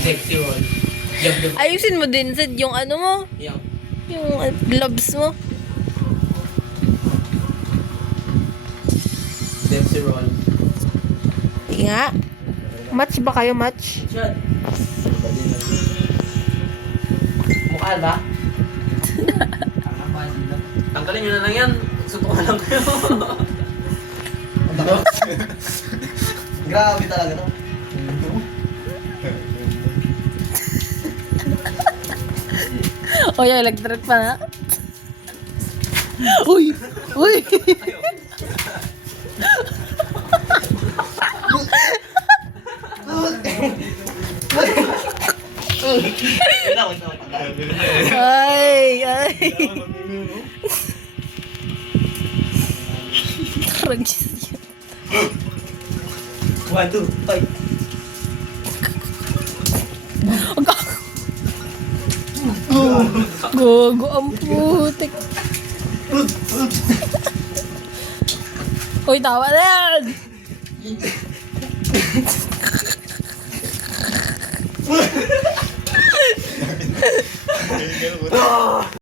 Sexy roll. Jump. Ayusin mo din, Sid, yung ano mo. Yung. Yung gloves mo. Sexy roll. Sige nga. Match ba kayo, match? Shot. Mukha ba? Tanggalin nyo na lang yan. Suntukan lang kayo. Grabe talaga to. O yung electric pa na. Uy! Uy! Ay! Ay! Tragis yan. 1, 2, 5. Gogo ang putik. Uy, tawa na yan!